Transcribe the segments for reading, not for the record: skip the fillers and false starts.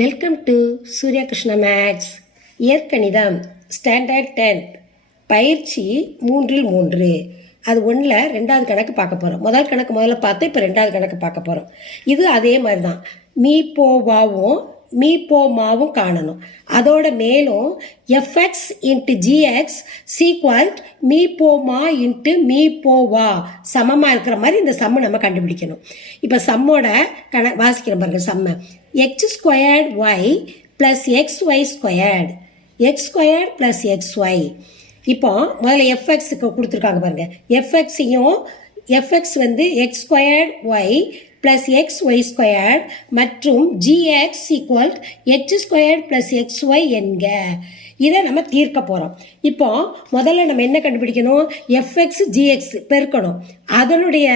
Welcome to Surya Krishna maths இயற்கணிதம் standard 10 பயிற்சி 3 அது 1ல் 2வது கணக்கு பார்க்க போகிறோம். முதல் கணக்கு முதல்ல பார்த்து இப்போ 2வது கணக்கு பார்க்க போகிறோம். இது அதே மாதிரி தான் மீ போ வாவும் மீ போ மாவும் காணணும். அதோட மேலும் எஃப்எக்ஸ் இன்ட்டு ஜிஎக்ஸ் சீக்வல்ட் மீ போ மா இன்ட்டு மீ போ வா சமமாக இருக்கிற மாதிரி இந்த சம்மு நம்ம கண்டுபிடிக்கணும். இப்போ சம்மோட வாசிக்கிற பாருங்க சம்மை X squared Y plus X Y squared X squared plus X Y. இப்போ முதல்ல எஃப்எக்ஸுக்கு கொடுத்துருக்காங்க பாருங்க. எஃப்எக்ஸையும் எஃப்எக்ஸ் வந்து X squared Y plus X Y squared மற்றும் GX equal X squared plus X Y என்க. இதை நம்ம தீர்க்க போகிறோம். இப்போ முதல்ல நம்ம என்ன கண்டுபிடிக்கணும்? எஃப்எக்ஸ் ஜிஎக்ஸ் பெருக்கணும். அதனுடைய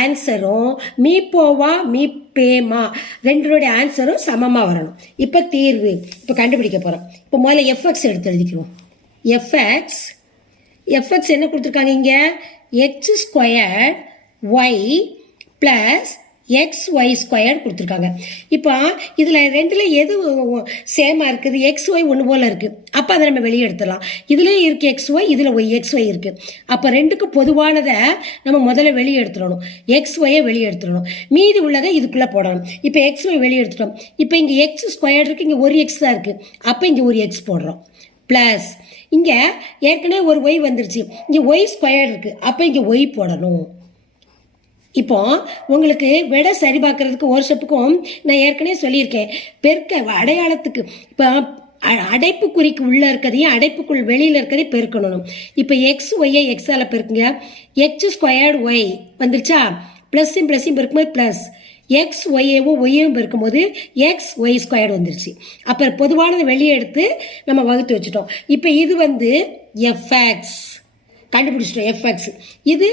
ஆன்சரும் மீ போவா மீ பேமா ரெண்டுடைய ஆன்சரும் சமமாக வரணும். இப்போ தீர்வு இப்போ கண்டுபிடிக்க போகிறோம். இப்போ முதல்ல எஃப்எக்ஸ் எடுத்து எழுதிக்கணும். எஃப்எக்ஸ் என்ன கொடுத்துருக்காங்க இங்கே? X square y plus X y square கொடுத்துருக்காங்க. இப்போ இதில் ரெண்டில் எது சேமாக இருக்குது? எக்ஸ் ஒய் ஒன்று போல் இருக்குது. அப்போ அதை நம்ம வெளியே எடுத்துடலாம். இதுலேயும் இருக்குது எக்ஸ் ஒய், இதில் ஒய் எக்ஸ் ஒய் இருக்குது. அப்போ ரெண்டுக்கு பொதுவானதை நம்ம முதல்ல வெளியே எடுத்துடணும். எக்ஸ் ஒய்யை வெளியே எடுத்துடணும். மீதி உள்ளதை இதுக்குள்ளே போடணும். இப்போ எக்ஸ் ஒய் வெளியே எடுத்துட்டோம். இப்போ இங்கே எக்ஸ் ஸ்கொயர் இருக்குது, இங்கே ஒரு எக்ஸ் தான் இருக்குது. அப்போ இங்கே ஒரு எக்ஸ் போடுறோம். ப்ளஸ் இங்கே ஏற்கனவே ஒரு ஒய் வந்துருச்சு, இங்கே ஒய் ஸ்கொயர் இருக்குது. அப்போ இங்கே ஒய் போடணும். இப்போ உங்களுக்கு விடை சரி பார்க்கறதுக்கு ஒரு ஸ்டெப்புக்கும் நான் ஏற்கனவே சொல்லியிருக்கேன். பெருக்க அடையாளத்துக்கு இப்போ அடைப்புக்குறிக்கு உள்ளே இருக்கிறதையும் அடைப்புக்குள் வெளியில் இருக்கிறதையும் பெருக்கணும். இப்போ எக்ஸ் ஒய்யை எக்ஸால் பெருக்குங்க. எக்ஸ் ஸ்கொயர்டு ஒய் வந்துருச்சா? ப்ளஸ்ஸும் பெருக்கும்போது ப்ளஸ் எக்ஸ் ஒய்யையும் பெருக்கும்போது எக்ஸ் ஒய் ஸ்கொயர்டு வந்துருச்சு. அப்புறம் பொதுவானதை வெளியே எடுத்து நம்ம வகுத்து வச்சுட்டோம். இப்போ இது வந்து எஃப்எக்ஸ் கண்டுபிடிச்சிட்டோம். எஃப்எக்ஸ் இது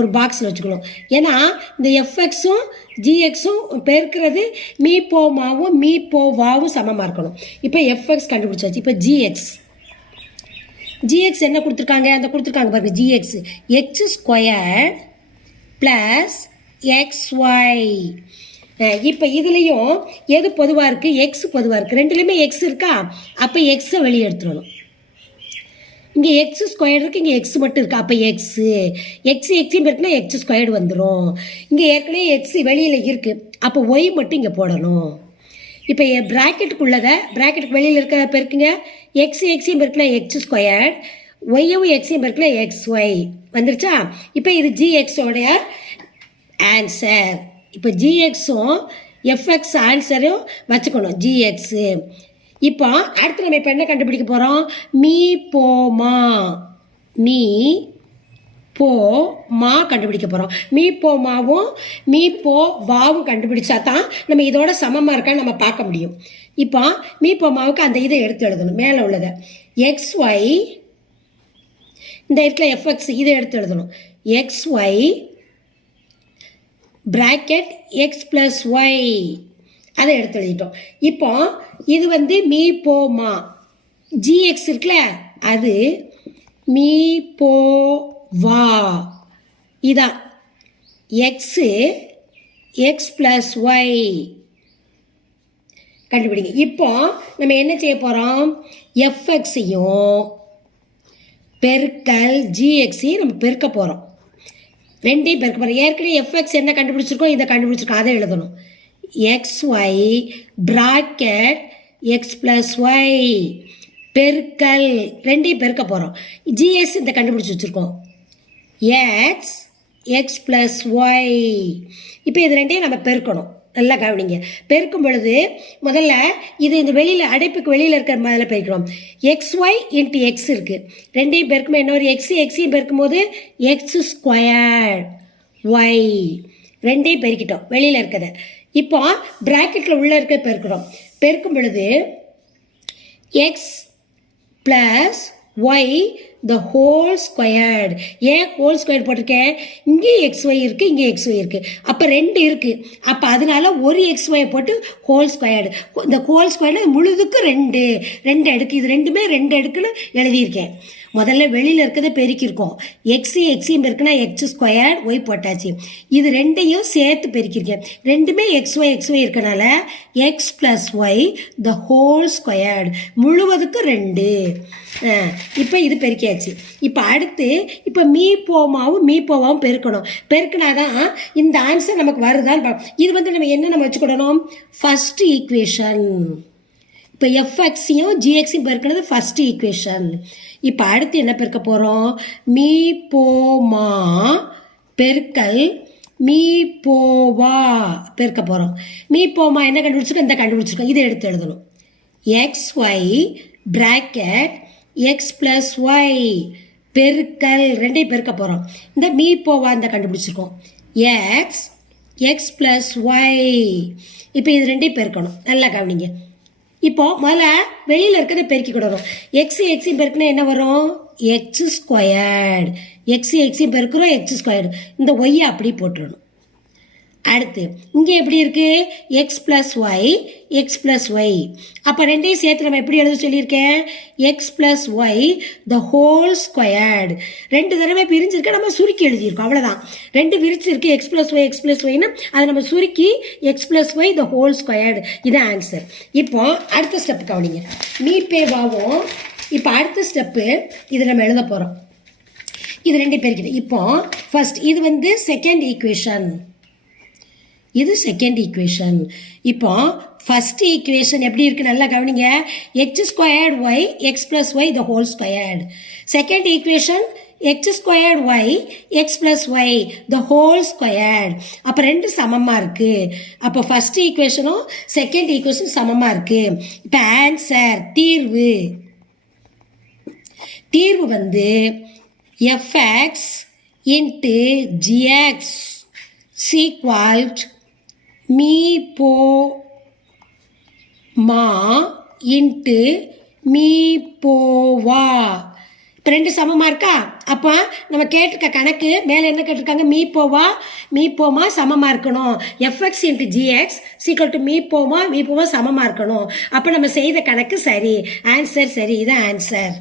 ஒரு பாக்ஸில் வச்சுக்கணும். ஏன்னா இந்த எஃப்எக்ஸும் ஜிஎக்ஸும் பெருக்கிறது மீ போ மாவும் மீ போ வாவும் சமமாக இருக்கணும். இப்போ எஃப்எக்ஸ் கண்டுபிடிச்சாச்சு. இப்போ ஜிஎக்ஸ் என்ன கொடுத்துருக்காங்க? அந்த கொடுத்துருக்காங்க பாருங்க. G x x square plus X Y. இப்போ இதுலேயும் எது பொதுவாக இருக்குது? எக்ஸ் பொதுவாக இருக்குது. ரெண்டுலேயுமே எக்ஸ் இருக்கா? அப்போ எக்ஸை வெளியே எடுத்துடணும். இங்கே எக்ஸ் ஸ்கொயர் இருக்குது, இங்கே எக்ஸ் மட்டும் இருக்குது. அப்போ எக்ஸையும் பெருக்குனா எக்ஸ் ஸ்கொயர்டு வந்துடும். இங்கே ஏற்கனவே எக்ஸ் வெளியில் இருக்குது. அப்போ ஒய் மட்டும் இங்கே போடணும். இப்போ ப்ராக்கெட்டுக்கு வெளியில் இருக்கிற பெருக்குங்க. எக்ஸையும் பெருக்குனா எக்ஸ் ஸ்கொயர், ஒய்யவும் எக்ஸையும் பெருக்குனா எக்ஸ் ஒய் வந்துருச்சா? இப்போ இது ஜிஎக்ஸோடைய ஆன்சர். இப்போ ஜிஎக்ஸும் எஃப்எக்ஸ் ஆன்சரும் வச்சுக்கணும். ஜிஎக்ஸு. இப்போ அடுத்து நம்ம இப்போ என்ன கண்டுபிடிக்க போகிறோம்? மீ போ மா கண்டுபிடிக்க போகிறோம். மீ போ மாவும் மீ போ வாவும் கண்டுபிடிச்சா தான் நம்ம இதோட சமமாக இருக்கான்னு நம்ம பார்க்க முடியும். இப்போ மீ போ மாவுக்கு அந்த இதை எடுத்து எழுதணும். மேலே உள்ளதை எக்ஸ் ஒய், இந்த இடத்துல எஃப்எக்ஸ் இதை எடுத்து எழுதணும். X y bracket x plus y அதை எடுத்து எழுதிட்டோம். இப்போ இது வந்து மீ போ மா. ஜிஎக்ஸ் இருக்குல்ல, அது மீ போ வா. இதான் எக்ஸ் ப்ளஸ் ஒய் கண்டுபிடிங்க. இப்போ நம்ம என்ன செய்ய போகிறோம்? எஃப்எக்ஸையும் பெருக்கல் ஜிஎக்ஸையும் நம்ம பெருக்க போகிறோம். ரெண்டையும் பெருக்க போகிறோம். ஏற்கனவே எஃப்எக்ஸ் என்ன கண்டுபிடிச்சிருக்கோம்? இதை கண்டுபிடிச்சிருக்கோம். அதை எழுதணும். X y bracket x plus y பெருக்கல் ரெண்டையும் பெருக்க போகிறோம். ஜிஎஸ் இந்த கண்டுபிடிச்சி வச்சுருக்கோம். X plus y. இப்போ இது ரெண்டையும் நம்ம பெருக்கணும். நல்லா கவனிங்க. பெருக்கும் பொழுது முதல்ல இந்த வெளியில் அடைப்புக்கு வெளியில் இருக்கிற மாதிரில பெருக்கணும். எக்ஸ் ஒய் இன்ட்டு எக்ஸ் இருக்குது. ரெண்டையும் பெருக்கும்போது என்ன ஒரு எக்ஸையும் பெருக்கும்போது எக்ஸ் ஸ்கொயர் ஒய் ரெண்டையும் பெருக்கிட்டோம் வெளியில் இருக்கிறத. இப்போ ப்ராக்கெட்டில் உள்ளே இருக்க பெருக்கிறோம். பெருக்கும் பொழுது x plus y the whole squared. ஏன் ஹோல் ஸ்கொயர் போட்டிருக்கேன்? இங்கேயும் XY இருக்குது, இங்கே XY இருக்குது. அப்போ 2 இருக்குது. அப்போ அதனால ஒரு XY போட்டு ஹோல் ஸ்கொயர்டு. இந்த ஹோல் ஸ்கொயர்டு முழுதுக்கு 2 அடுக்கு. இது ரெண்டுமே 2 அடுக்குன்னு எழுதியிருக்கேன். முதல்ல வெளியில் இருக்கிறத பெருக்கியிருக்கோம். எக்ஸையும் பெருக்குனா X² ஒய் போட்டாச்சு. இது ரெண்டையும் சேர்த்து பெருக்கியிருக்கேன். ரெண்டுமே XY இருக்கனால X + Y the whole squared முழுவதுக்கு 2. இப்போ இது பெருக்கியாச்சு. இப்போ அடுத்து இப்போ மீப்போவாவும் பெருக்கணும். பெருக்கினாதான் இந்த ஆன்சர் நமக்கு வருதான்னு. இது வந்து நம்ம வச்சுக்கிடணும் ஃபர்ஸ்ட் ஈக்குவேஷன். இப்போ எஃப்எக்ஸையும் ஜிஎக்ஸையும் பெருக்கிறது ஃபர்ஸ்ட் ஈக்குவேஷன். இப்போ அடுத்து என்ன பெருக்க போகிறோம்? மீப்போமா பெருக்கல் மீப்போவா பெருக்க போகிறோம். மீப்போமா என்ன கண்டுபிடிச்சிருக்கோம்? இந்த கண்டுபிடிச்சிருக்கோம். இதை எடுத்து எழுதணும். XY பிராக்கெட் X + Y பெருக்கல் 2 பெருக்க போகிறோம். இந்த மீப்போவா இந்த கண்டுபிடிச்சிருக்கோம். X + Y. இப்போ இது 2 பெருக்கணும். நல்லா கவனிங்க. இப்போ முதல்ல வெளியில் இருக்கிறத பெருக்கிக்கிடணும். எக்ஸையும் பெருக்குனா என்ன வரும்? X². எக்ஸையும் பெருக்கிறோம் X². இந்த ஒய்யை அப்படி போட்டுடணும். அடுத்து இங்கே எப்படி இருக்குது? X + Y. அப்போ 2ஐயும் சேர்த்து நம்ம எப்படி எழுத சொல்லியிருக்கேன்? X + Y the whole squared. 2 தடவை பிரிஞ்சிருக்க, நம்ம சுருக்கி எழுதியிருக்கோம். அவ்வளோதான். 2 விரிச்சிருக்கு X + Yன்னு அதை நம்ம சுருக்கி X + Y the whole squared. இது ஆன்சர். இப்போ அடுத்த ஸ்டெப்பு கவனிங்க. மீப்பேவாவும் இப்போ அடுத்த ஸ்டெப்பு இது நம்ம எழுத போகிறோம். இது 2 பெருக்கிது. இப்போ ஃபர்ஸ்ட் இது வந்து செகண்ட் ஈக்குவேஷன். இது செகண்ட் ஈக்குவேஷன். இப்போ ஃபர்ஸ்ட் ஈக்குவேஷன் எப்படி இருக்குது? நல்லா கவனிங்க. X² X + Y the whole squared. Second equation X² X + Y the whole squared. அப்போ 2 சமமாக இருக்குது. அப்போ ஃபர்ஸ்ட் ஈக்குவேஷனும் செகண்ட் ஈக்குவேஷனும் சமமாக இருக்குது. இப்போ ஆன்சர் தீர்வு வந்து fx × gx மீப்போமா × மீப்போவா. இப்போ 2 சமமாக இருக்கா? அப்போ நம்ம கேட்டிருக்க கணக்கு மேலே என்ன கேட்டிருக்காங்க? மீப்போமா சமமாக இருக்கணும். fx × gx மீப்போமா சமமாக இருக்கணும். அப்போ நம்ம செய்த கணக்கு சரி. ஆன்சர் சரி. இது ஆன்சர்.